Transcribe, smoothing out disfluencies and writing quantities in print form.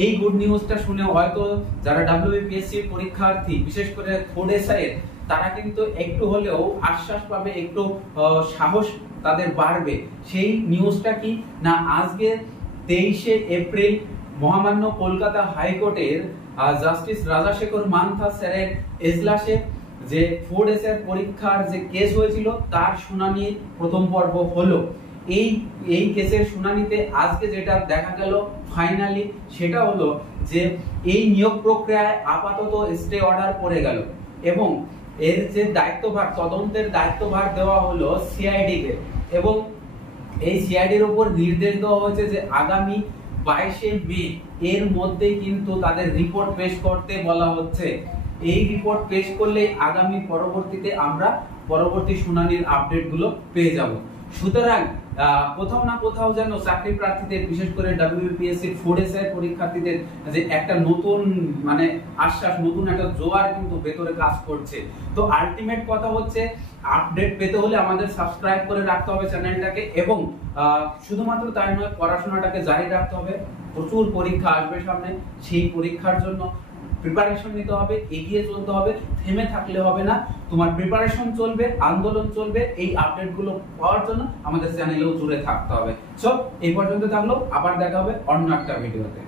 এই গুড নিউজটা শুনে হয়তো যারা ডাব্লিউবিপিএসসি পরীক্ষার্থী বিশেষ করে ফোর্ড এসআই তারা কিন্তু একটু হলেও আশ্বাস পাবে, একটু সাহস তাদের বাড়বে। সেই নিউজটা কি না, আজকে 23শে এপ্রিল মহামান্য কলকাতা হাইকোর্টের জাস্টিস রাজাশেখর মান্থা স্যারের এজলাসে যে ফোর্ড এসআই পরীক্ষার যে কেস হয়েছিল তার শুনানি প্রথম পর্ব হলো। এই কেসের শুনানিতে আজকে যেটা দেখা গেল ফাইনালি সেটা হলো যে এই নিয়োগ প্রক্রিয়ায় আপাতত স্টে অর্ডার পড়ে গেল এবং এর যে দায়িত্বভার, তদন্তের দায়িত্বভার দেওয়া হলো সিআইডি কে এবং এই সিআইডির উপর নির্দেশ দেওয়া হয়েছে যে আগামী 22শে মে এর মধ্যে কিন্তু তাদের রিপোর্ট পেশ করতে বলা হচ্ছে। এই রিপোর্ট পেশ করলে আগামী পরবর্তীতে আমরা পরবর্তী শুনানির আপডেট গুলো পেয়ে যাব। সুতরাং কোথাও না কোথাও যেন চাকরি প্রার্থীদের বিশেষ করে ডাব্লিউবিপিএসসি ফোর্ড এসআই পরীক্ষার্থীদের যে একটা নতুন আশ্বাস, নতুন একটা জোয়ার কিন্তু ভেতরে কাজ করছে। তো আলটিমেট কথা হচ্ছে আপডেট পেতে হলে আমাদের সাবস্ক্রাইব করে রাখতে হবে চ্যানেলটাকে এবং শুধুমাত্র তাই নয়, পড়াশোনাটাকে জারি রাখতে হবে। প্রচুর পরীক্ষা আসবে সামনে, সেই পরীক্ষার জন্য প্রিপারেশন নিতে হবে, এগিয়ে চলতে হবে, থেমে থাকলে হবে না। তোমার প্রিপারেশন চলবে, আন্দোলন চলবে, এই আপডেট গুলো পাওয়ার জন্য আমাদের চ্যানেলেও জুড়ে থাকতে হবে। সো এই পর্যন্ত থাকলো, আবার দেখা হবে অন্য একটা ভিডিওতে।